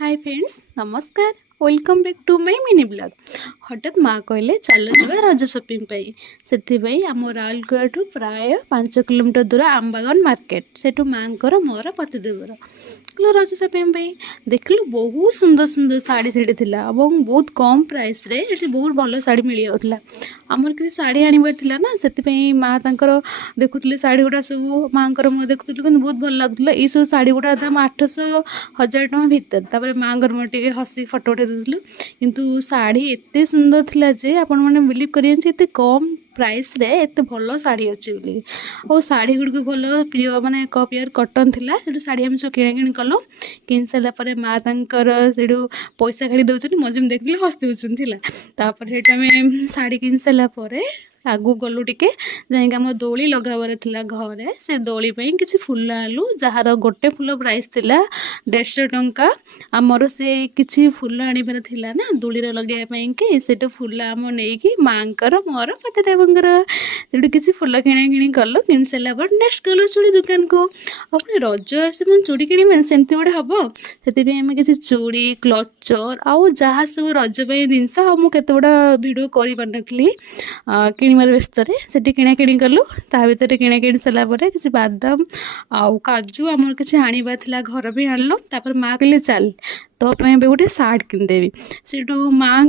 हाय friends नमस्कार welcome back to my mini blog. हठात माँ कहले चलो जा रज शॉपिंग से आम राउरकेला प्राय 5 किलोमीटर दूर आमबागान मार्केट से माँ मोर पतिदेवर कहलो रज शॉपिंग देखलु बहुत सुंदर सुंदर शाढ़ी सेठी थिला और बहुत कम प्राइस रे एठी बहुत भल शाढ़ी मिल जाउथला। आमर किसी शाढ़ी आनिबार थिला ना से माँ तांकर देखुले शाढ़ी गुड़ा सब माँ मुझे देखुलु कि बहुत भल लगुला। ये सब शाढ़ी गुड़ा दाम 800-1000 टଙ୍କା भितर। तापर माँ मोर टे हसी फटो उठे देलु किंतु शाढ़ी एते सुंदर थिला जे आपण माने बिलीव करियन एते कम प्राइस रे एते भल शाढ़ी अच्छी बोली। और शाढ़ी गुड़ भल प्रिय माने प्योर कटन थिला से शाढ़ी आम सब किणा किणी कलु किन सारा पर माँ तांकर से पैसा खाली दउछन मजे देखले हसी दउछन थिला। तापर सेटा में शाढ़ी किन सारा पर आगु गलु टिके जाइक आम दोली लगावर थिला घरे से दोली पे किसी फूल आनलु जार गोटे फूल प्राइस थिला 150 टंका। आमर से किसी फूल आनिबार थिला ना दोली लगे कि सेटा फूल आम नहीं माँकर मोर पतिदेवंकर से किसी फूल किणा किणी कलु किन सारा पर नेक्स्ट गलु चूड़ी दुकान को अपने रज आस चूड़ी किणी सेमती गोटे हम से आम किसी चूड़ी क्लचर आउ जहाँ सब रज जिनस मुझे गुड़ा भिड कर पारि किणवार व्यस्त से किणा किणी कलु ता भर किणा किणी सारापर किसी बादाम आउ काजू आम किसी आना घर भी आनलु। तापर माँ कहले चल तो गोटे सार्ट किनदेवी से माँ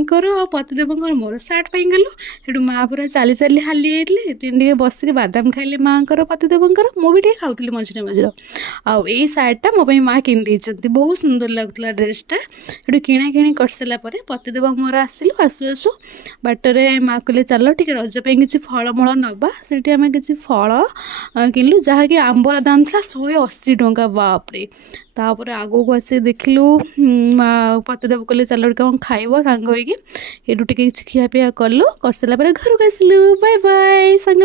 पतिदेवर मोर सार्ट पाई गलु से माँ पूरा चली चली हाली जाइए बसिक बादाम खाइले माँ पतिदेवर मुझे खाऊली मझे मझे आउ यही सार्टा मो माँ किन बहुत सुंदर लगुला ड्रेसटा से किणा किणी कर सारापर पतिदेव मोर आसलु आसु आसु बाटर माँ कहले चल टे रज किसी फलमूल नवा से आम किसी फल किनलु जहाँकि आंबर दाम था 180 टंका बापरे। तापर आगो को आसी देखलु पतिदेव कहले चल कौन खाइब सांग होगी ये टे किसी खियापिया कलु कर सारापर घर को आसलु बाय बाय सांग।